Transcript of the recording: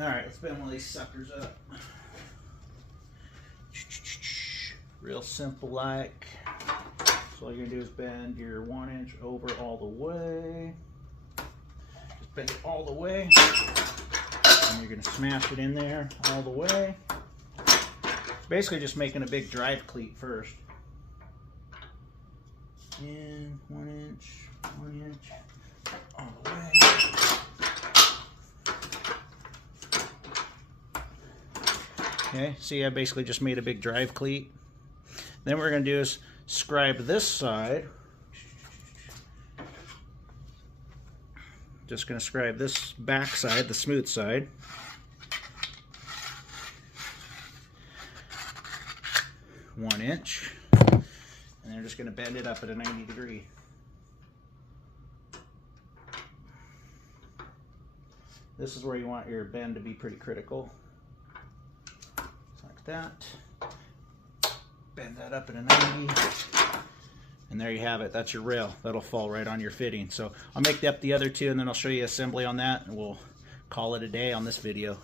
Alright, let's bend one of these suckers up. Real simple like. So all you're going to do is bend your 1 inch over all the way. Just bend it all the way. And you're going to smash it in there all the way. Basically just making a big drive cleat first. In 1 inch, all the way. Okay, see, I basically just made a big drive cleat. Then what we're going to do is scribe this side. Just going to scribe this back side, the smooth side. One inch. And they're just going to bend it up at a 90 degree. This is where you want your bend to be pretty critical. Like that. Bend that up at a 90. And there you have it. That's your rail. That'll fall right on your fitting. So I'll make up the other two and then I'll show you assembly on that and we'll call it a day on this video.